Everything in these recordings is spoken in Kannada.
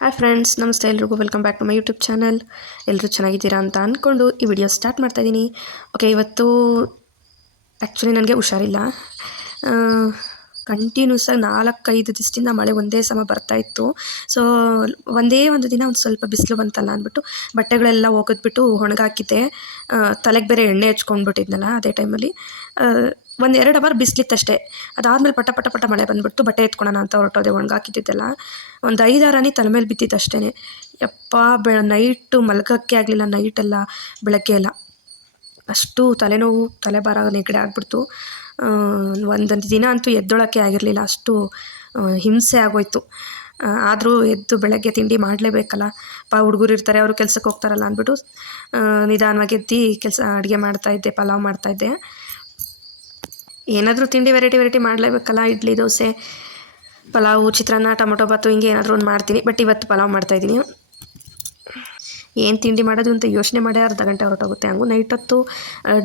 ಹಾಯ್ ಫ್ರೆಂಡ್ಸ್, ನಮಸ್ತೆ ಎಲ್ರಿಗೂ. Welcome back to my YouTube channel. ಎಲ್ಲರೂ ಚೆನ್ನಾಗಿದ್ದೀರಾ ಅಂತ ಅಂದ್ಕೊಂಡು ಈ ವಿಡಿಯೋ ಸ್ಟಾರ್ಟ್ ಮಾಡ್ತಾಯಿದ್ದೀನಿ. ಓಕೆ, ಇವತ್ತು ಆ್ಯಕ್ಚುಲಿ ನನಗೆ ಹುಷಾರಿಲ್ಲ. ಕಂಟಿನ್ಯೂಸ್ ಆಗಿ 4-5 ದಿವಸದಿಂದ ಮಳೆ ಒಂದೇ ಸಮ ಬರ್ತಾಯಿತ್ತು. ಸೊ ಒಂದೇ ಒಂದು ದಿನ ಒಂದು ಸ್ವಲ್ಪ ಬಿಸಿಲು ಬಂತಲ್ಲ ಅಂದ್ಬಿಟ್ಟು ಬಟ್ಟೆಗಳೆಲ್ಲ ಒಗೆದ್ಬಿಟ್ಟು ಒಣಗಾಕಿದ್ದೆ. ತಲೆಗೆ ಬೇರೆ ಎಣ್ಣೆ ಹಚ್ಕೊಂಡ್ಬಿಟ್ಟಿದ್ನಲ್ಲ ಅದೇ ಟೈಮಲ್ಲಿ. 1-2 ಅವರ್ ಬಿಸಿಲಿತ್ತಷ್ಟೇ. ಅದಾದಮೇಲೆ ಪಟ ಪಟ ಪಟ ಮಳೆ ಬಂದುಬಿಟ್ಟು ಬಟ್ಟೆ ಎತ್ಕೊಳ್ಳೋಣ ಅಂತ ಹೊರಟೋದೆ. ಒಣಗಾಕಿದ್ದಿದ್ದೆಲ್ಲ ಒಂದು 5-6 ಹನಿ ತಲೆ ಮೇಲೆ ಬಿದ್ದಿತ್ತು ಅಷ್ಟೇ. ಯಪ್ಪ, ನೈಟು ಮಲಗೋಕ್ಕೆ ಆಗಲಿಲ್ಲ. ನೈಟೆಲ್ಲ ಬೆಳಗ್ಗೆ ಎಲ್ಲ ಅಷ್ಟು ತಲೆನೋವು, ತಲೆಭಾರ ನೆಗಡಿ ಆಗಿಬಿಡ್ತು. ಒಂದೊಂದು ದಿನ ಅಂತೂ ಎದ್ದೊಳಕ್ಕೆ ಆಗಿರಲಿಲ್ಲ, ಅಷ್ಟು ಹಿಂಸೆ ಆಗೋಯ್ತು. ಆದರೂ ಎದ್ದು ಬೆಳಗ್ಗೆ ತಿಂಡಿ ಮಾಡಲೇಬೇಕಲ್ಲ, ಹುಡುಗರು ಇರ್ತಾರೆ, ಅವರು ಕೆಲಸಕ್ಕೆ ಹೋಗ್ತಾರಲ್ಲ ಅಂದ್ಬಿಟ್ಟು ನಿಧಾನವಾಗಿ ಎದ್ದು ಅಡುಗೆ ಮಾಡ್ತಾಯಿದ್ದೆ. ಪಲಾವ್ ಮಾಡ್ತಾಯಿದ್ದೆ. ಏನಾದರೂ ತಿಂಡಿ ವೆರೈಟಿ ಮಾಡಲೇಬೇಕಲ್ಲ. ಇಡ್ಲಿ, ದೋಸೆ, ಪಲಾವು, ಚಿತ್ರಾನ್ನ, ಟೊಮೊಟೊ ಬಾತು, ಹಿಂಗೆ ಏನಾದರೂ ಒಂದು ಮಾಡ್ತೀನಿ. ಬಟ್ ಇವತ್ತು ಪಲಾವ್ ಮಾಡ್ತಾಯಿದ್ದೀನಿ. ಏನು ತಿಂಡಿ ಮಾಡೋದು ಅಂತ ಯೋಚನೆ ಮಾಡೇ ಅರ್ಧ ಗಂಟೆ ಹೊರಟೋಗುತ್ತೆ. ಹಂಗೂ ನೈಟ್ ಹೊತ್ತು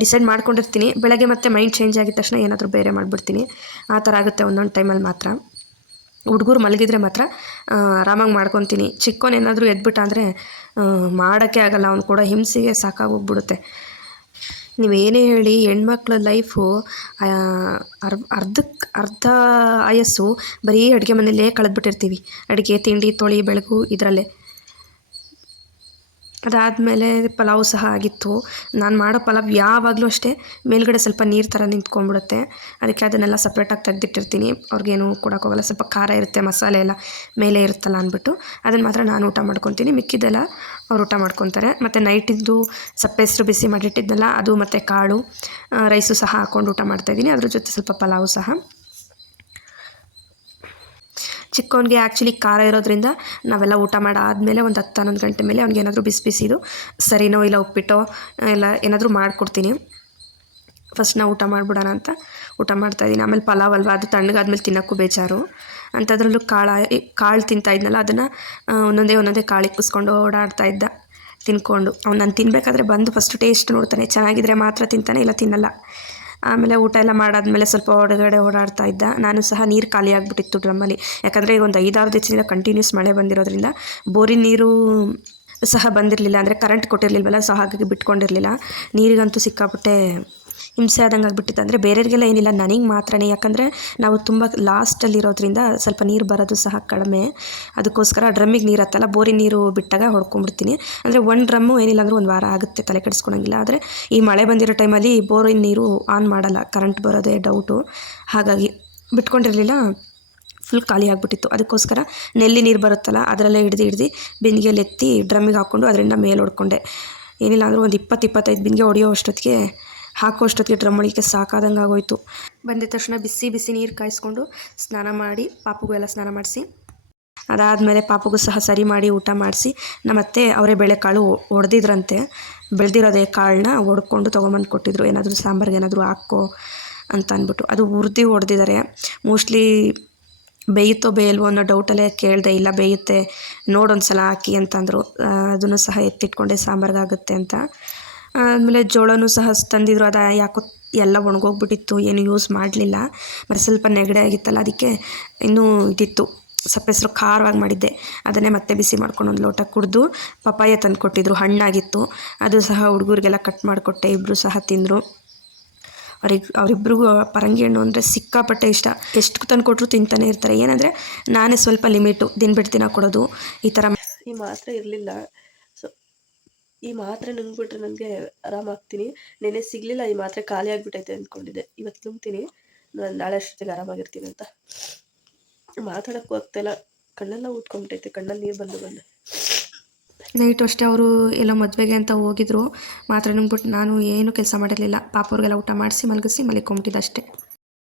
ಡಿಸೈಡ್ ಮಾಡ್ಕೊಂಡಿರ್ತೀನಿ. ಬೆಳಗ್ಗೆ ಮತ್ತೆ ಮೈಂಡ್ ಚೇಂಜ್ ಆಗಿದ ತಕ್ಷಣ ಏನಾದರೂ ಬೇರೆ ಮಾಡಿಬಿಡ್ತೀನಿ. ಆ ಥರ ಆಗುತ್ತೆ ಒಂದೊಂದು ಟೈಮಲ್ಲಿ ಮಾತ್ರ. ಹುಡುಗರು ಮಲಗಿದ್ರೆ ಮಾತ್ರ ಆರಾಮಾಗಿ ಮಾಡ್ಕೊತೀನಿ. ಚಿಕ್ಕವನೇನಾದರೂ ಎದ್ಬಿಟ್ಟ ಅಂದರೆ ಮಾಡೋಕ್ಕೆ ಆಗಲ್ಲ. ಅವ್ನು ಕೂಡ ಹಿಂಸೆಗೆ ಸಾಕಾಗೋಗ್ಬಿಡುತ್ತೆ. ನೀವೇನೇ ಹೇಳಿ, ಹೆಣ್ಮಕ್ಳ ಲೈಫು ಅರ್ಧ ಆಯಸ್ಸು ಬರೀ ಅಡುಗೆ ಮನೆಯಲ್ಲೇ ಕಳೆದ್ಬಿಟ್ಟಿರ್ತೀವಿ. ಅಡುಗೆ, ತಿಂಡಿ, ತೊಳಿ, ಬೆಳಗು ಇದರಲ್ಲೇ. ಅದಾದಮೇಲೆ ಪಲಾವ್ ಸಹ ಆಗಿತ್ತು. ನಾನು ಮಾಡೋ ಪಲಾವ್ ಯಾವಾಗಲೂ ಅಷ್ಟೇ ಮೇಲ್ಗಡೆ ಸ್ವಲ್ಪ ನೀರು ಥರ ನಿಂತ್ಕೊಂಡ್ಬಿಡುತ್ತೆ. ಅದಕ್ಕೆ ಅದನ್ನೆಲ್ಲ ಸಪ್ರೇಟಾಗಿ ತೆಗೆದಿಟ್ಟಿರ್ತೀನಿ. ಅವ್ರಿಗೇನು ಕೊಡೋಕ್ಕೋಗಲ್ಲ. ಸ್ವಲ್ಪ ಖಾರ ಇರುತ್ತೆ, ಮಸಾಲೆ ಎಲ್ಲ ಮೇಲೆ ಇರುತ್ತಲ್ಲ ಅಂದ್ಬಿಟ್ಟು ಅದನ್ನು ಮಾತ್ರ ನಾನು ಊಟ ಮಾಡ್ಕೊತೀನಿ. ಮಿಕ್ಕಿದ್ದೆಲ್ಲ ಅವ್ರು ಊಟ ಮಾಡ್ಕೊತಾರೆ. ಮತ್ತು ನೈಟಿದ್ದು ಸಪ್ಪೆಸರು ಬಿಸಿ ಮಾಡಿಟ್ಟಿದ್ದೆಲ್ಲ ಅದು, ಮತ್ತು ಕಾಳು, ರೈಸು ಸಹ ಹಾಕ್ಕೊಂಡು ಊಟ ಮಾಡ್ತಾಯಿದ್ದೀನಿ. ಅದ್ರ ಜೊತೆ ಸ್ವಲ್ಪ ಪಲಾವು ಸಹ. ಚಿಕ್ಕವನಿಗೆ ಆ್ಯಕ್ಚುಲಿ ಖಾರ ಇರೋದ್ರಿಂದ ನಾವೆಲ್ಲ ಊಟ ಮಾಡಾದಮೇಲೆ ಒಂದು 10-11 ಗಂಟೆ ಮೇಲೆ ಅವ್ನಿಗೇನಾದರೂ ಬಿಸಿದು ಸರಿನೋ ಇಲ್ಲ ಉಪ್ಪಿಟ್ಟೋ ಇಲ್ಲ ಏನಾದರೂ ಮಾಡಿಕೊಡ್ತೀನಿ. ಫಸ್ಟ್ ನಾವು ಊಟ ಮಾಡಿಬಿಡೋಣ ಅಂತ ಊಟ ಮಾಡ್ತಾಯಿದ್ದೀನಿ. ಆಮೇಲೆ ಪಲಾವ್ ಅಲ್ವಾ, ಅದು ತಣ್ಣಗಾದ್ಮೇಲೆ ತಿನ್ನೋಕ್ಕೂ ಬೇಜಾರು. ಅಂಥದ್ರಲ್ಲೂ ಕಾಳು ತಿಂತಾಯಿದ್ನಲ್ಲ, ಅದನ್ನು ಒಂದೊಂದೇ ಕಾಳು ಇಕ್ಕಿಸ್ಕೊಂಡು ಓಡಾಡ್ತಾಯಿದ್ದ ತಿನ್ಕೊಂಡು. ನಾನು ತಿನ್ನಬೇಕಾದ್ರೆ ಬಂದು ಫಸ್ಟ್ ಟೇಸ್ಟ್ ನೋಡ್ತಾನೆ. ಚೆನ್ನಾಗಿದ್ರೆ ಮಾತ್ರ ತಿಂತಾನೆ, ಇಲ್ಲ ತಿನ್ನಲ್ಲ. ಆಮೇಲೆ ಊಟ ಎಲ್ಲ ಮಾಡಾದ್ಮೇಲೆ ಸ್ವಲ್ಪ ಹೊರಗಡೆ ಓಡಾಡ್ತಾ ಇದ್ದ. ನಾನು ಸಹ ನೀರು ಖಾಲಿ ಆಗಿಬಿಟ್ಟಿತ್ತು ಡ್ರಮ್ಮಲ್ಲಿ. ಯಾಕಂದರೆ ಈಗ ಒಂದು 5-6 ದಿವಸದಿಂದ ಕಂಟಿನ್ಯೂಸ್ ಮಳೆ ಬಂದಿರೋದ್ರಿಂದ ಬೋರಿನ ನೀರು ಸಹ ಬಂದಿರಲಿಲ್ಲ. ಅಂದರೆ ಕರೆಂಟ್ ಕೊಟ್ಟಿರಲಿಲ್ವಲ್ಲ, ಸೊ ಹಾಗಾಗಿ ಬಿಟ್ಕೊಂಡಿರಲಿಲ್ಲ. ನೀರಿಗಂತೂ ಸಿಕ್ಕಾಪಟ್ಟೆ ಹಿಂಸೆ ಆದಂಗೆ ಆಗಿಬಿಟ್ಟಿತ್ತು. ಅಂದರೆ ಬೇರೆಯವ್ರಿಗೆಲ್ಲ ಏನಿಲ್ಲ, ನನಗೆ ಮಾತ್ರನೇ. ಯಾಕಂದರೆ ನಾವು ತುಂಬ ಲಾಸ್ಟಲ್ಲಿರೋದ್ರಿಂದ ಸ್ವಲ್ಪ ನೀರು ಬರೋದು ಸಹ ಕಡಿಮೆ. ಅದಕ್ಕೋಸ್ಕರ ಡ್ರಮ್ಮಿಗೆ ನೀರು ಹತ್ತಲ್ಲ, ಬೋರಿನ ನೀರು ಬಿಟ್ಟಾಗ ಹೊಡ್ಕೊಂಡ್ಬಿಡ್ತೀನಿ. ಅಂದರೆ ಒಂದು ಡ್ರಮ್ಮು ಏನಿಲ್ಲ ಅಂದರೂ 1 ವಾರ ಆಗುತ್ತೆ, ತಲೆ ಕೆಡಿಸ್ಕೊಳಂಗಿಲ್ಲ. ಆದರೆ ಈ ಮಳೆ ಬಂದಿರೋ ಟೈಮಲ್ಲಿ ಬೋರಿನ ನೀರು ಆನ್ ಮಾಡಲ್ಲ, ಕರೆಂಟ್ ಬರೋದೇ ಡೌಟು. ಹಾಗಾಗಿ ಬಿಟ್ಕೊಂಡಿರಲಿಲ್ಲ, ಫುಲ್ ಖಾಲಿ ಆಗಿಬಿಟ್ಟಿತ್ತು. ಅದಕ್ಕೋಸ್ಕರ ನೆಲ್ಲಿ ನೀರು ಬರುತ್ತಲ್ಲ, ಅದರಲ್ಲೇ ಹಿಡ್ದು ಬಿಂದಿಗೆಯಲ್ಲಿ ಎತ್ತಿ ಡ್ರಮ್ಮಿಗೆ ಹಾಕ್ಕೊಂಡು ಅದರಿಂದ ಮೇಲೆ ಹೊಡ್ಕೊಂಡೆ. ಏನಿಲ್ಲ ಅಂದರೂ ಒಂದು 20-25 ಬಿಂದಿಗೆ ಹೊಡೆಯೋ ಅಷ್ಟೊತ್ತಿಗೆ ಡ್ರಮ್ ಒಳಗೆ ಸಾಕಾದಂಗೆ ಆಗೋಯ್ತು. ಬಂದಿದ ತಕ್ಷಣ ಬಿಸಿ ನೀರು ಕಾಯಿಸ್ಕೊಂಡು ಸ್ನಾನ ಮಾಡಿ, ಪಾಪುಗೂ ಎಲ್ಲ ಸ್ನಾನ ಮಾಡಿಸಿ, ಅದಾದಮೇಲೆ ಪಾಪುಗೂ ಸಹ ಸರಿ ಮಾಡಿ ಊಟ ಮಾಡಿಸಿ, ನಮ್ಮತ್ತೆ ಅವರೇ ಬೇಳೆಕಾಳು ಹೊಡೆದಿದ್ರಂತೆ. ಬೆಳೆದಿರೋದೇ ಕಾಳನ್ನ ಹೊಡ್ಕೊಂಡು ತೊಗೊಂಬಂದು ಕೊಟ್ಟಿದ್ರು. ಏನಾದರೂ ಸಾಂಬಾರಿಗೆ ಏನಾದರೂ ಹಾಕೋ ಅಂತ ಅಂದ್ಬಿಟ್ಟು. ಅದು ಹೊಡೆದಿದ್ದಾರೆ. ಮೋಸ್ಟ್ಲಿ ಬೇಯುತ್ತೋ ಬೇಯಲ್ವೋ ಅನ್ನೋ ಡೌಟಲ್ಲೇ ಕೇಳಿದೆ. ಇಲ್ಲ ಬೇಯುತ್ತೆ, ನೋಡೊಂದು ಸಲ ಹಾಕಿ ಅಂತಂದರು. ಅದನ್ನು ಸಹ ಎತ್ತಿಟ್ಕೊಂಡೆ, ಸಾಂಬಾರಿಗಾಗುತ್ತೆ ಅಂತ. ಆದಮೇಲೆ ಜೋಳನೂ ಸಹ ತಂದಿದ್ರು. ಅದು ಯಾಕೋ ಎಲ್ಲ ಒಣಗೋಗ್ಬಿಟ್ಟಿತ್ತು, ಏನು ಯೂಸ್ ಮಾಡಲಿಲ್ಲ. ಮತ್ತು ಸ್ವಲ್ಪ ನೆಗಡಿ ಆಗಿತ್ತಲ್ಲ, ಅದಕ್ಕೆ ಇನ್ನೂ ಇದಿತ್ತು, ಸಪ್ಪೆಸರು ಖಾರವಾಗಿ ಮಾಡಿದ್ದೆ. ಅದನ್ನೇ ಮತ್ತೆ ಬಿಸಿ ಮಾಡ್ಕೊಂಡು ಒಂದು ಲೋಟ ಕುಡಿದು ಪಪ್ಪಾಯ ತಂದು ಕೊಟ್ಟಿದ್ರು, ಹಣ್ಣಾಗಿತ್ತು. ಅದು ಸಹ ಹುಡುಗರಿಗೆಲ್ಲ ಕಟ್ ಮಾಡಿಕೊಟ್ಟೆ. ಇಬ್ಬರು ಸಹ ತಿಂದರು. ಅವರಿಬ್ರಿಗೂ ಪರಂಗಿ ಹಣ್ಣು ಅಂದರೆ ಸಿಕ್ಕಾಪಟ್ಟೆ ಇಷ್ಟ. ಎಷ್ಟು ತಂದು ಕೊಟ್ಟರು ತಿಂತಾನೆ ಇರ್ತಾರೆ. ಏನಂದರೆ ನಾನೇ ಸ್ವಲ್ಪ ಲಿಮಿಟು, ದಿನ ಬಿಟ್ಟು ದಿನ ಕೊಡೋದು ಈ ಥರ. ಈ ಮಾತ್ರೆ ಇರಲಿಲ್ಲ, ಸೊ ಈ ಮಾತ್ರೆ ನುಂಗ್ಬಿಟ್ರೆ ನನಗೆ ಆರಾಮಾಗ್ತೀನಿ. ನೆನೆ ಸಿಗಲಿಲ್ಲ, ಈ ಮಾತ್ರೆ ಖಾಲಿ ಆಗಿಬಿಟ್ಟೈತೆ ಅಂದ್ಕೊಂಡಿದ್ದೆ. ಇವತ್ತು ನುಂಗ್ತೀನಿ, ನಾನು ನಾಳೆ ಅಷ್ಟೊತ್ತಿಗೆ ಆರಾಮಾಗಿರ್ತೀನಿ ಅಂತ. ಮಾತಾಡೋಕ್ಕೂ ಆಗ್ತಾಯಿಲ್ಲ, ಕಣ್ಣೆಲ್ಲ ಊದ್ಕೊಂಡ್ಬಿಟ್ಟೈತೆ, ಕಣ್ಣಲ್ಲಿ ನೀರು ಬಂದು. ನೈಟು ಅಷ್ಟೇ ಅವರು ಎಲ್ಲೋ ಮದುವೆಗೆ ಅಂತ ಹೋಗಿದ್ರು. ಮಾತ್ರೆ ನುಂಗ್ಬಿಟ್ಟು ನಾನು ಏನು ಕೆಲಸ ಮಾಡಿರಲಿಲ್ಲ. ಪಾಪವ್ರಿಗೆಲ್ಲ ಊಟ ಮಾಡಿಸಿ ಮಲಗಿಸಿ ಮಲ್ಕೊಂಬಿಟ್ಟಿದ್ದೆ ಅಷ್ಟೇ.